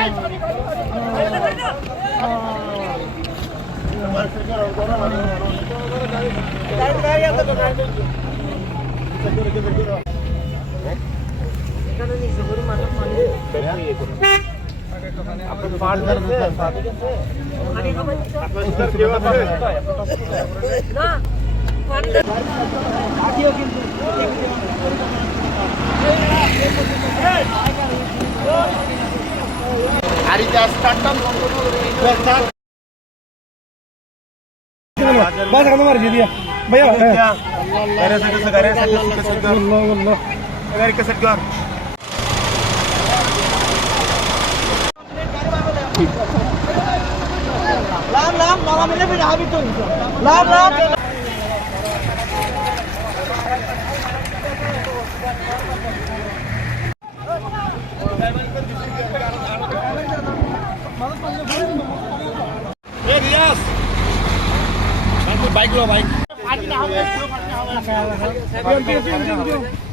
आपण पाठ करतो গাড়িতে আজ কাটতাম बस खाना मार दिया भैया अरे सर सर अरे सर सर अल्लाह अल्लाह अरे के सरकार लाम लाम माला मिले भी रहा भी तो लाम लाम বাইক লো বাইক